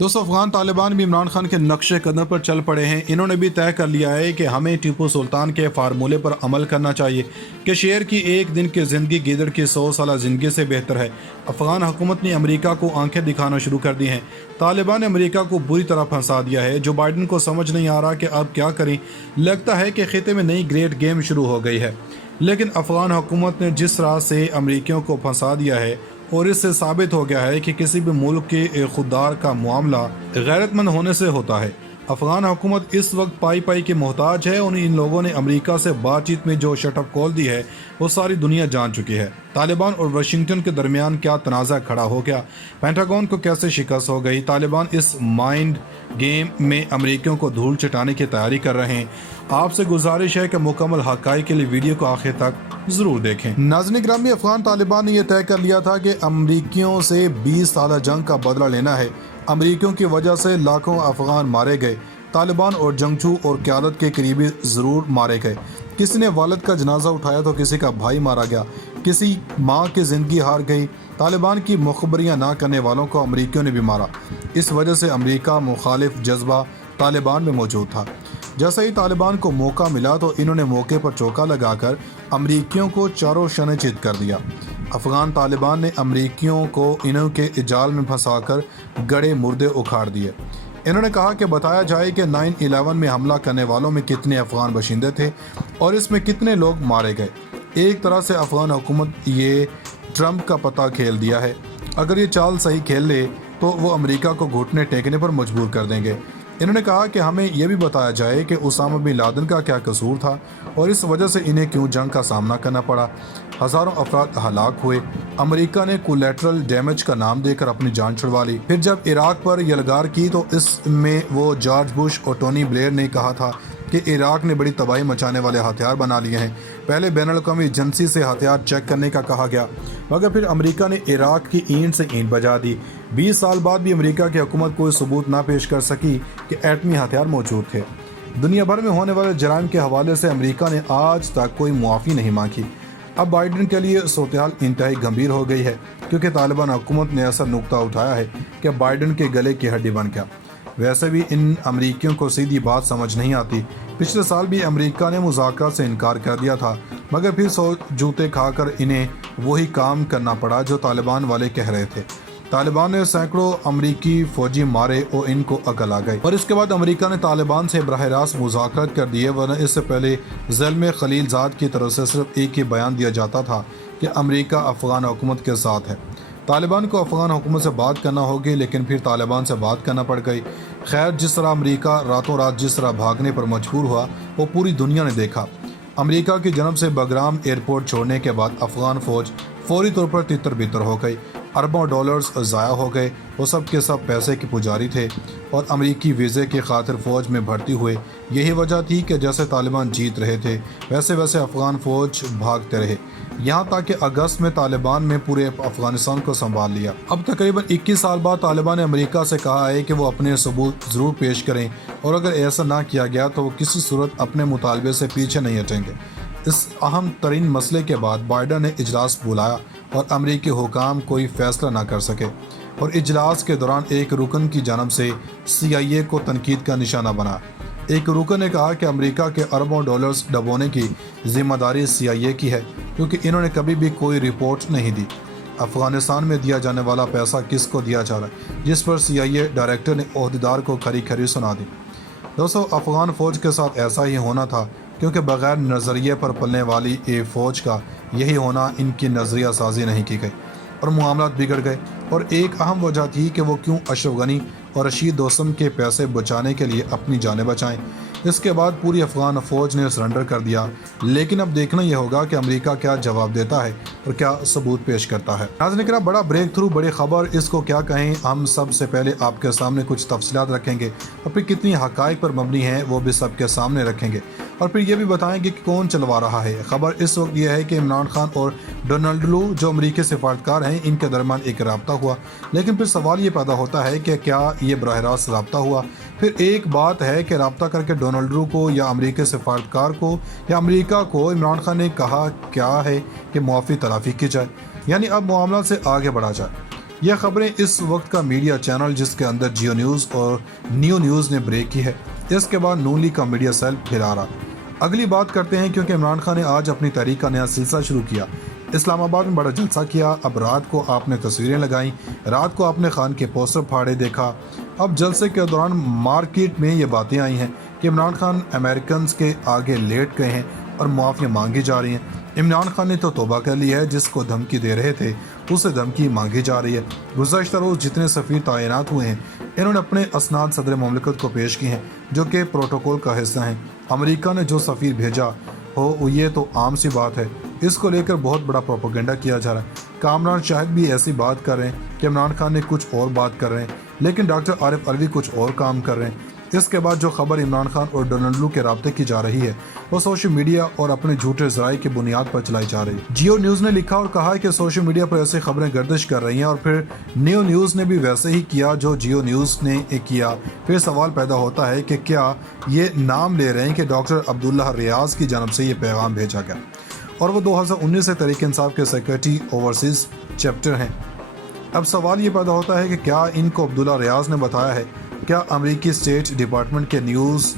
दोस्तों, अफगान तालिबान भी इमरान खान के नक्शे कदम पर चल पड़े हैं। इन्होंने भी तय कर लिया है कि हमें टीपू सुल्तान के फार्मूले पर अमल करना चाहिए कि शेर की एक दिन की ज़िंदगी गीदड़ की 100 साल ज़िंदगी से बेहतर है। अफगान हुकूमत ने अमेरिका को आंखें दिखाना शुरू कर दी हैं। तालिबान ने अमेरिका को बुरी तरह फंसा दिया है। जो बाइडन को समझ नहीं आ रहा कि अब क्या करें। लगता है कि खिते में नई ग्रेट गेम शुरू हो गई है। लेकिन अफगान हुकूमत ने जिस तरह से अमेरिकियों को फंसा दिया है और इससे साबित हो गया है कि किसी भी मुल्क के खुददार का मामला गैरतमंद होने से होता है। अफगान हुकूमत इस वक्त पाई पाई की मोहताज है और इन लोगों ने अमेरिका से बातचीत में जो शटअप खोल दी है वो सारी दुनिया जान चुकी है। तालिबान और वाशिंगटन के दरमियान क्या तनाज़ा खड़ा हो गया, पेंटागन को कैसे शिकस्त हो गई। तालिबान इस माइंड गेम में अमेरिकियों को धूल चटाने की तैयारी कर रहे हैं। आपसे गुजारिश है कि मुकम्मल हक़ाइक़ के लिए वीडियो को आखिर तक ज़रूर देखें। नाज़रीन गिरामी, अफगान तालिबान ने यह तय कर लिया था कि अमरीकियों से 20 साल जंग का बदला लेना है। अमरीकियों की वजह से लाखों अफगान मारे गए। तालिबान और जंगजू और क़यादत के करीबी ज़रूर मारे गए। किसी ने वालिद का जनाजा उठाया तो किसी का भाई मारा गया, किसी माँ की ज़िंदगी हार गई। तालिबान की मुखबरियाँ ना करने वालों को अमरीकियों ने भी मारा। इस वजह से अमरीका मुखालिफ जज्बा तालिबान में मौजूद था। जैसे ही तालिबान को मौका मिला तो इन्होंने मौके पर चौका लगाकर अमरीकियों को चारों शने चित कर दिया। अफगान तालिबान ने अमरीकियों को इन्हों के जाल में फंसाकर गड़े मुर्दे उखाड़ दिए। इन्होंने कहा कि बताया जाए कि 9/11 में हमला करने वालों में कितने अफगान बाशिंदे थे और इसमें कितने लोग मारे गए। एक तरह से अफगान हुकूमत ये ट्रंप का पता खेल दिया है। अगर ये चाल सही खेल ले तो वो अमेरिका को घुटने टेकने पर मजबूर कर देंगे। इन्होंने कहा कि हमें यह भी बताया जाए कि उसामा बिन लादेन का क्या कसूर था और इस वजह से इन्हें क्यों जंग का सामना करना पड़ा। हज़ारों अफराद हलाक हुए। अमेरिका ने कोलैटरल डैमेज का नाम देकर अपनी जान छुड़वा ली। फिर जब इराक पर यलगार की तो इसमें वो जॉर्ज बुश और टोनी ब्लेयर ने कहा था कि इराक ने बड़ी तबाही मचाने वाले हथियार बना लिए हैं। पहले बैनुल-अक़वामी एजेंसी से हथियार चेक करने का कहा गया, मगर फिर अमेरिका ने इराक की ईंट से ईंट बजा दी। 20 साल बाद भी अमेरिका की हुकूमत कोई सबूत ना पेश कर सकी कि एटमी हथियार मौजूद थे। दुनिया भर में होने वाले जराइम के हवाले से अमेरिका ने आज तक कोई मुआफ़ी नहीं मांगी। अब बाइडन के लिए सूरत-ए-हाल इंतहाई गंभीर हो गई है, क्योंकि तालिबान हुकूमत ने ऐसा नुक्ता उठाया है कि बाइडन के गले की हड्डी बन गया। वैसे भी इन अमरीकियों को सीधी बात समझ नहीं आती। पिछले साल भी अमेरिका ने मुज़ाकरात से इनकार कर दिया था, मगर फिर 100 जूते खाकर इन्हें वही काम करना पड़ा जो तालिबान वाले कह रहे थे। तालिबान ने सैकड़ों अमरीकी फौजी मारे और इनको अकल आ गई और इसके बाद अमेरिका ने तालिबान से बराह रास्त मुज़ाकरात कर दिए, वरना इससे पहले ज़ल्म खलीलज़ाद की तरफ से सिर्फ एक ही बयान दिया जाता था कि अमेरिका अफ़गान हुकूमत के साथ है। तालिबान को अफ़गान हुकूमत से बात करना होगी, लेकिन फिर तालिबान से बात करना पड़ गई। खैर, जिस तरह अमेरिका रातों रात जिस तरह भागने पर मजबूर हुआ वो पूरी दुनिया ने देखा। अमेरिका की जनब से बगराम एयरपोर्ट छोड़ने के बाद अफ़गान फ़ौज फौरी तौर पर तितर बितर हो गई। अरबों डॉलर्स ज़ाया हो गए। वो सब के सब पैसे के पुजारी थे और अमेरिकी वीज़े की खातिर फ़ौज में भर्ती हुए। यही वजह थी कि जैसे तालिबान जीत रहे थे वैसे वैसे अफ़गान फ़ौज भागते रहे, यहाँ तक कि अगस्त में तालिबान में पूरे अफ़गानिस्तान को संभाल लिया। अब तकरीबन 21 साल बाद तालिबान ने अमेरिका से कहा है कि वो अपने सबूत ज़रूर पेश करें और अगर ऐसा ना किया गया तो वो किसी सूरत अपने मुतालबे से पीछे नहीं हटेंगे। इस अहम तरीन मसले के बाद बाइडन ने इजलास बुलाया और अमरीकी हुकाम कोई फ़ैसला ना कर सके और इजलास के दौरान एक रुकन की जानब से CIA को तनकीद का निशाना बना। एक रुकन ने कहा कि अमेरिका के अरबों डॉलर्स डबोने की ज़िम्मेदारी CIA की है, क्योंकि इन्होंने कभी भी कोई रिपोर्ट नहीं दी। अफ़गानिस्तान में दिया जाने वाला पैसा किसको दिया जा रहा है, जिस पर CIA डायरेक्टर ने ओहदेदार को खरी खरी सुना दी। दोस्तों, अफ़गान फ़ौज के साथ ऐसा ही होना था, क्योंकि बग़ैर नज़रिए पर पलने वाली ये फ़ौज का यही होना इनकी नज़रिया साजी नहीं की गई और मामलात बिगड़ गए। और एक अहम वजह थी कि वो क्यों अशरफ गनी और रशीद दोस्तम के पैसे बचाने के लिए अपनी जानें बचाएं। इसके बाद पूरी अफ़गान फ़ौज ने सरेंडर कर दिया। लेकिन अब देखना यह होगा कि अमेरिका क्या जवाब देता है और क्या सबूत पेश करता है। नाज़रीन, बड़ा ब्रेक थ्रू, बड़ी खबर, इसको क्या कहें। हम सबसे पहले आपके सामने कुछ तफसीलात रखेंगे और फिर कितनी हक़ाइक़ पर मबनी है वो भी सबके सामने रखेंगे और फिर ये भी बताएंगे कि कौन चलवा रहा है। खबर इस वक्त यह है कि इमरान खान और डोनाल्ड लू जो अमरीकी सिफारतकार हैं, इनके दरमियान एक रब्ता हुआ। लेकिन फिर सवाल ये पैदा होता है कि क्या ये बराह रास्त रब्ता हुआ। फिर एक बात है कि रब्ता करके डोनाल्ड लू को या अमरीकी सिफारतकार को या अमरीका को इमरान खान ने कहा क्या है कि मुआफ़ी तलाफ़ी की जाए, यानी अब मामला से आगे बढ़ा जाए। یہ خبریں اس وقت کا میڈیا چینل جس کے اندر جیو نیوز اور نیو نیوز نے بریک کی ہے، اس کے بعد نون لیگ کا میڈیا سیل پھیلا رہا۔ اگلی بات کرتے ہیں، کیونکہ عمران خان نے آج اپنی تحریک کا نیا سلسلہ شروع کیا۔ اسلام آباد میں بڑا جلسہ کیا۔ اب رات کو آپ نے تصویریں لگائیں، رات کو آپ نے خان کے پوسٹر پھاڑے دیکھا۔ اب جلسے کے دوران مارکیٹ میں یہ باتیں آئی ہیں کہ عمران خان امریکنز کے آگے لیٹ گئے ہیں اور معافیاں مانگی جا رہی ہیں۔ عمران خان نے تو توبہ کر لی ہے، جس کو دھمکی دے رہے تھے اسے دھمکی مانگی جا رہی ہے۔ گزشتہ روز جتنے سفیر تعینات ہوئے ہیں انہوں نے اپنے اسناد صدر مملکت کو پیش کی ہیں، جو کہ پروٹوکول کا حصہ ہیں۔ امریکہ نے جو سفیر بھیجا ہو یہ تو عام سی بات ہے، اس کو لے کر بہت بڑا پروپیگنڈا کیا جا رہا ہے۔ کامران شاہد بھی ایسی بات کر رہے ہیں کہ عمران خان نے کچھ اور بات کر رہے ہیں، لیکن ڈاکٹر عارف علوی کچھ اور کام کر رہے ہیں۔ اس کے بعد جو خبر عمران خان اور ڈونلڈ لو کے رابطے کی جا رہی ہے وہ سوشل میڈیا اور اپنے جھوٹے ذرائع کی بنیاد پر چلائی جا رہی ہے۔ جیو نیوز نے لکھا اور کہا کہ سوشل میڈیا پر ایسی خبریں گردش کر رہی ہیں، اور پھر نیو نیوز نے بھی ویسے ہی کیا جو جیو نیوز نے کیا۔ پھر سوال پیدا ہوتا ہے کہ کیا یہ نام لے رہے ہیں کہ ڈاکٹر عبداللہ ریاض کی جانب سے یہ پیغام بھیجا گیا، اور وہ 2019 سے تحریک انصاف کے سیکرٹری اوورسیز چیپٹر ہیں۔ اب سوال یہ پیدا ہوتا ہے کہ کیا ان کو عبداللہ ریاض نے بتایا ہے؟ کیا امریکی اسٹیٹ ڈپارٹمنٹ کے نیوز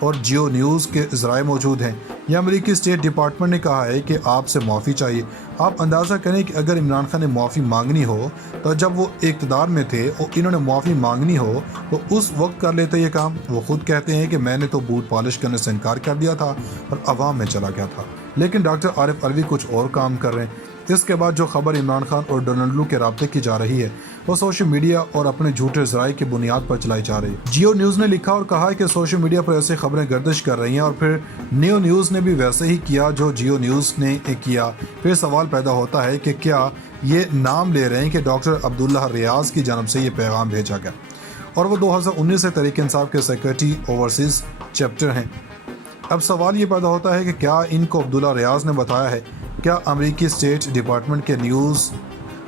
اور جیو نیوز کے ذرائع موجود ہیں، یا امریکی اسٹیٹ ڈپارٹمنٹ نے کہا ہے کہ آپ سے معافی چاہیے؟ آپ اندازہ کریں کہ اگر عمران خان نے معافی مانگنی ہو تو جب وہ اقتدار میں تھے اور انہوں نے معافی مانگنی ہو تو اس وقت کر لیتے یہ کام۔ وہ خود کہتے ہیں کہ میں نے تو بوٹ پالش کرنے سے انکار کر دیا تھا اور عوام میں چلا گیا تھا، لیکن ڈاکٹر عارف علوی کچھ اور کام کر رہے ہیں۔ اس کے بعد جو خبر عمران خان اور ڈونلڈ لو کے رابطے کی جا رہی ہے وہ سوشل میڈیا اور اپنے جھوٹے ذرائع کی بنیاد پر چلائی جا رہی ہے۔ جیو نیوز نے لکھا اور کہا کہ سوشل میڈیا پر ایسی خبریں گردش کر رہی ہیں، اور پھر نیو نیوز نے بھی ویسے ہی کیا جو جیو نیوز نے کیا۔ پھر سوال پیدا ہوتا ہے کہ کیا یہ نام لے رہے ہیں کہ ڈاکٹر عبداللہ ریاض کی جانب سے یہ پیغام بھیجا گیا، اور وہ 2019 سے تحریک انصاف کے سیکرٹری اوورسیز چیپٹر ہیں۔ اب سوال یہ پیدا ہوتا ہے کہ کیا ان کو عبداللہ ریاض نے بتایا ہے؟ کیا امریکی اسٹیٹ ڈپارٹمنٹ کے نیوز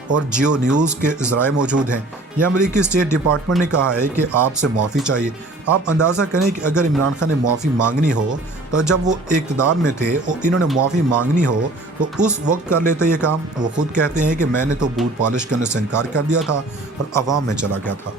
اور جیو نیوز کے ذرائع موجود ہیں، یا امریکی اسٹیٹ ڈپارٹمنٹ نے کہا ہے کہ آپ سے معافی چاہیے؟ آپ اندازہ کریں کہ اگر عمران خان نے معافی مانگنی ہو تو جب وہ اقتدار میں تھے اور انہوں نے معافی مانگنی ہو تو اس وقت کر لیتے یہ کام۔ وہ خود کہتے ہیں کہ میں نے تو بوٹ پالش کرنے سے انکار کر دیا تھا اور عوام میں چلا گیا تھا۔